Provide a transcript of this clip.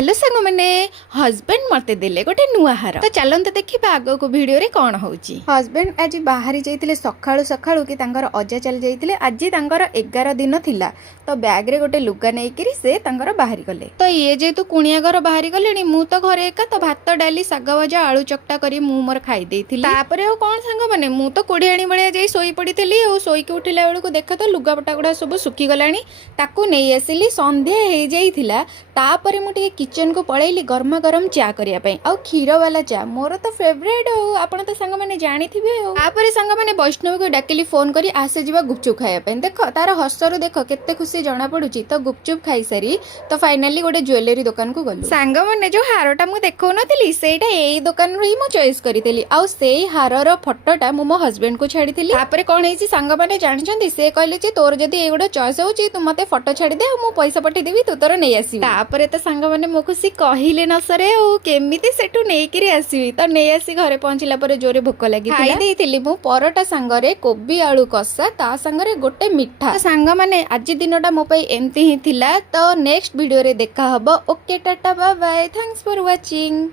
Hello सांग मैंने husband मते देले गोटे नुआ हार तो चलते देखा आग को भिडियो रे कौन होची। हस्बैंड आज बाहरी जाइतिले सखाळु सखाळु कि तांकर अजा चली जाइतिले आज तांकर 11 दिन थिला तो बैग रे गोटे लुगा नेइकिरी से तांकर बाहरी गले तो ये जेतु कुणिया घर बाहरी गलेनी मु तो घरे एका तो भात डाली साग भजा आलू चकटा करी मु मोर खाई देइथिली तापरे ओ कोन सांग माने मु तो कोडियाणी बळिया जाई सोई पडिथिली ओ सोई के उठिला बेलको देखा तो लुगा पटा गुडा सब सुखी गलानी ताकू नेई आसिली संध्या हे जाइथिला तापरे मु किचन को पळैली गरमा गरम चा करिया पई आ खीर वाला चा मोर तो फेवरेट हो आपण तो संग माने जानी थिबे हो तापरे संग माने वैष्णवी को डाकिली फोन करी आसे जीवा गुपचुप खाया पई देखो तार हसरु देखो केते खुशी जणा पडुची तो गुपचुप खाई सारी तो फाइनली गोटे ज्वेलरी दुकान को गलु संग माने जो हारटा मु देखौ नथिली सेटा एई दुकान रो ही मु चॉइस करितली आ सेई हारर फोटोटा मु मो हस्बैंड को छाडीतली तापरे कोन हेची संग माने जानिछंती से कहले जे तोर जदी एगुडा चॉइस होची तू मते फोटो छाडी दे मु पैसा पठे देबी तू तोर नै आसी तापरे तो संग माने मो खुशी कहले न सरे ओ केमिति सेटु नेइकिरी आसीबी तो नै आसी घरे पहुंचला परे जोरे भूख लागि खाई देइतिली मु परोटा संगरे कोबी आलू कसा ता संगरे गोटे मिठा संग माने आज दिनटा मो पई एम्ति ही थिला तो नेक्स्ट वीडियो रे देखा हबो okay tata bye bye thanks for watching.